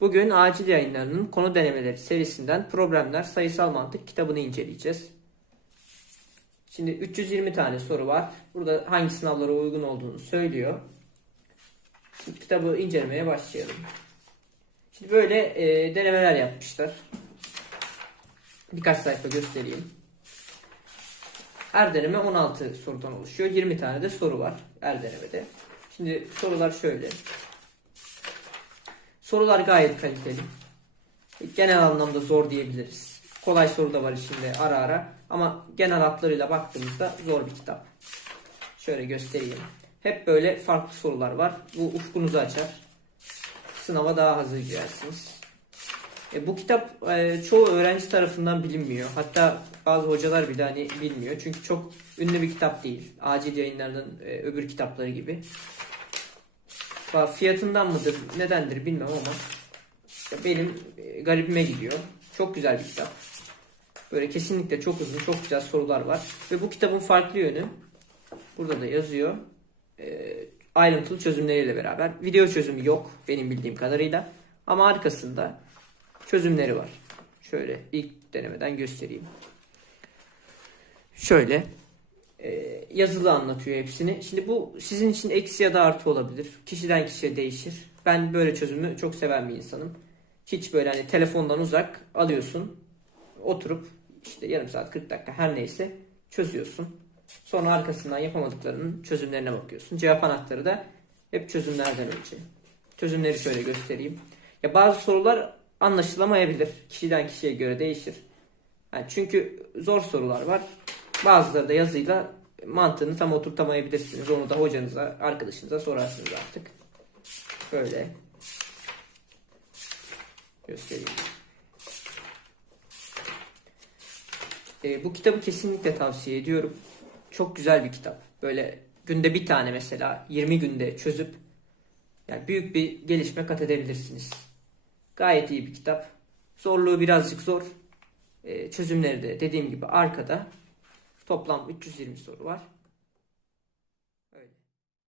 Bugün acil yayınlarının konu denemeleri serisinden problemler sayısal mantık kitabını inceleyeceğiz. Şimdi 320 tane soru var. Burada hangi sınavlara uygun olduğunu söylüyor. Şimdi kitabı incelemeye başlayalım. Şimdi böyle e, denemeler yapmışlar. Birkaç sayfa göstereyim. Her deneme 16 sorudan oluşuyor. 20 tane de soru var her denemede. Şimdi sorular şöyle. Sorular gayet kaliteli. Genel anlamda zor diyebiliriz. Kolay soru da var içinde ara ara. Ama genel hatlarıyla baktığımızda zor bir kitap. Şöyle göstereyim. Hep böyle farklı sorular var. Bu ufkunuzu açar. Sınava daha hazır girersiniz. E, bu kitap e, çoğu öğrenci tarafından bilinmiyor. Hatta bazı hocalar bile hani bilmiyor. Çünkü çok ünlü bir kitap değil. Acil yayınlarının e, öbür kitapları gibi. Fiyatından mıdır, nedendir bilmem ama benim e, garibime gidiyor. Çok güzel bir kitap. Böyle kesinlikle çok uzun, çok güzel sorular var. Ve bu kitabın farklı yönü burada da yazıyor. E, ayrıntılı çözümleriyle beraber. Video çözümü yok benim bildiğim kadarıyla. Ama arkasında çözümleri var. Şöyle ilk denemeden göstereyim. Şöyle yazılı anlatıyor hepsini. Şimdi bu sizin için eksi ya da artı olabilir. Kişiden kişiye değişir. Ben böyle çözümü çok seven bir insanım. Hiç böyle hani telefondan uzak alıyorsun. Oturup işte yarım saat 40 dakika her neyse çözüyorsun. Sonra arkasından yapamadıklarının çözümlerine bakıyorsun. Cevap anahtarı da hep çözümlerden önce. Çözümleri şöyle göstereyim. Ya bazı sorular anlaşılamayabilir. Kişiden kişiye göre değişir. Yani çünkü zor sorular var. Bazıları da yazıyla mantığını tam oturtamayabilirsiniz. Onu da hocanıza, arkadaşınıza sorarsınız artık. Böyle. Göstereyim. Ee, bu kitabı kesinlikle tavsiye ediyorum. Çok güzel bir kitap. Böyle günde bir tane mesela 20 günde çözüp yani büyük bir gelişme kat edebilirsiniz. Gayet iyi bir kitap. Zorluğu birazcık zor. Ee, çözümleri de dediğim gibi arkada. Toplam 320 soru var.